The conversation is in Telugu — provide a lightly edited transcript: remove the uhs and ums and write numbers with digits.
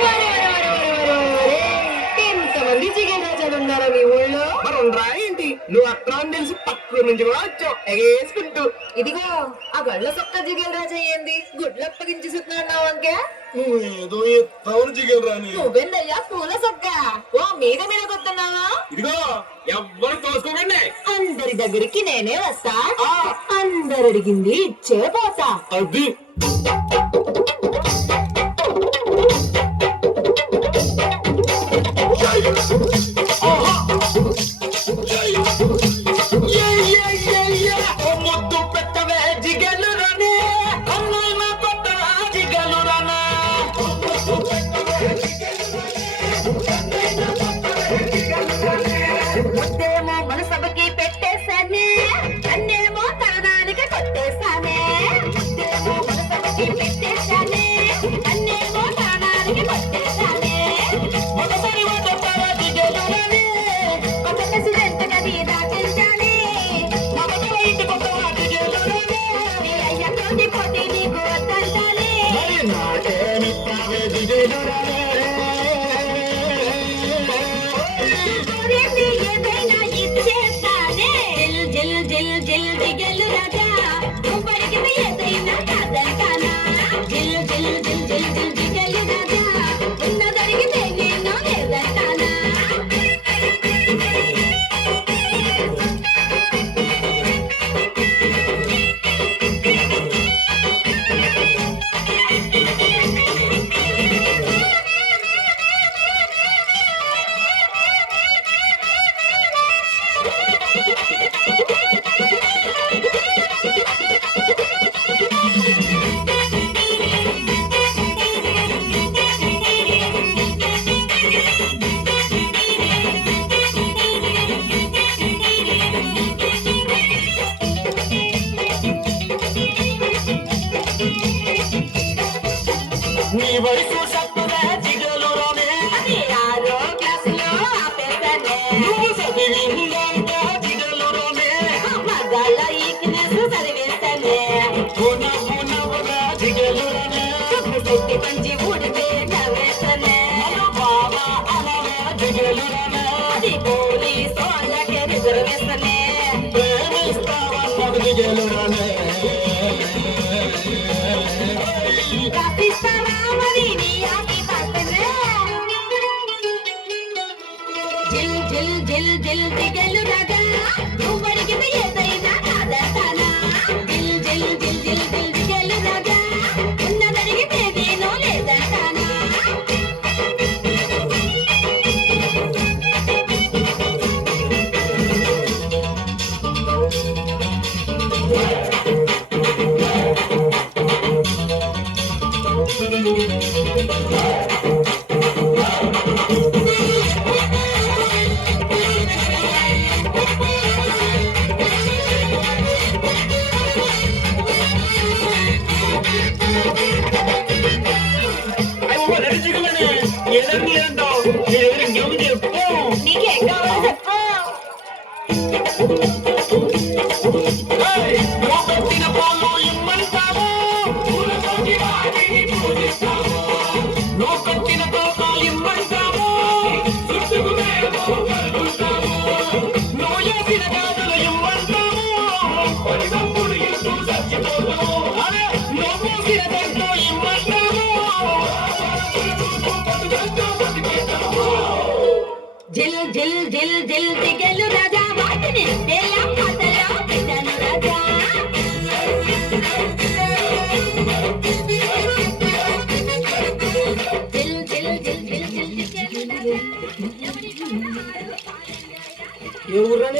వరే వరే వరే వరే వరే వరే! ఎంతమంది జిగేల్ రాజాలు ఉన్నారా మీ ఊళ్ళో? మరి ఉండరా ఏంటి? నువ్వు అత్రం తెలిసి పక్కన నుంచి కూడా వచ్చావు ఎగేసుకుంటూ. ఇదిగో ఆ గళ్ళ సొక్క జిగేల్ రాజా ఏంది గుడ్లు అప్పగించేస్తున్నావు అంకే? ఏదో ఎత్తావును జిగలరాని. నువ్వెందయ్యా పూల సొక్క? ఓ మీద మీద కొత్తన్నావా? ఇదిగో ఎవ్వరు తోసుకోకండి. అందరి దగ్గరికి నేనే వస్తా, అందరు అడిగింది ఇచ్చే పోతా. అది ముద్దు పెట్టవే జిగలు రానే, అన్నయ్య కొట్టవా జిగలు రానా. ముద్దేమో మనసభకి పెట్టేశానే, కన్నేమో తరదానికి కొట్టేశానే. ముద్దేమో మనసభకి పెట్టేశానే, కన్నేమో తరదానికి కొట్టేశానే. ఒకసారి కొట్టవా జిగలు రానే, కొత్త ప్రెసిడెంట్ గది దాటించానే. మగతల ఇంటి కొట్టవా జిగలు రానే. నీ అయ్యతోటి పోటీ నీకు వద్దంటానే. మరి నాకేమిస్తావే జిగలు రానే. కోరింది ఏదైనా ఇచ్చేస్తానే. జిల్ జిల్ జిల్ జిల్ జిగేలు రాజా, నువ్వు అడిగింది ఏదైనా కాదంటానా. జిల్ జిల్ జిల్ జిల్ జిల్ జిగేలు రాజా, ఉన్నదడిగితే నేను లేదంటానా. నీ వయసు చెప్పవే జిగలు రానే, అది ఆరో క్లాసులో ఆపేశానే. నువ్వు చదివిందంతా జిగలు రానే. మగాళ్ళ ఈక్నెస్ చదివేశానే. నవ్వుగా జిగలు రానే. చెప్పు పెట్టి పంచి ఊడితే నవ్వేశానే. మన బాబా అనవే జిగలు రానే. అది పోలీసు వాళ్ళకి రిజర్వేశానే. ప్రేమిస్తావన్నది జిగలు రానే. రాపిస్తావా మరి నీ ఆకి పాటనే? జిల్ జిల్ జిల్ జిల్ జిగేలు రాజా, నువ్వు అడిగింది ఏదైనా కాదంటానా. జిల్ జిల్ జిల్ జిల్ జిల్ జిగేలు రాజా, ఉన్నదడిగితే నేను లేదంటానా. అయ్యో రెడ్డి జిగలని ఏదన్నా లేదంటావు. నీ దగ్గర ఇంకేమి చెప్పు. నీకేం కావాలో చెప్పు. ఏయ్, నువ్వు పెట్టిన పాలు ఇమ్మంటావు. నువ్వు పెట్టిన తోకాలు ఇమ్మంటావు. నువ్వు చేసిన గాజులు ఇమ్మంటావు. అరే, నువ్వు పూసిన దంటు ఇమ్మంటావు. జిల్ జిల్ జిల్ జిల్ జిగేలు రాజా, వాటిని వేల పాటలో పెట్టాను రాజా. జిల్ జిల్ జిల్ జిల్ జిల్ జిగేలు రాజా. ఎవరని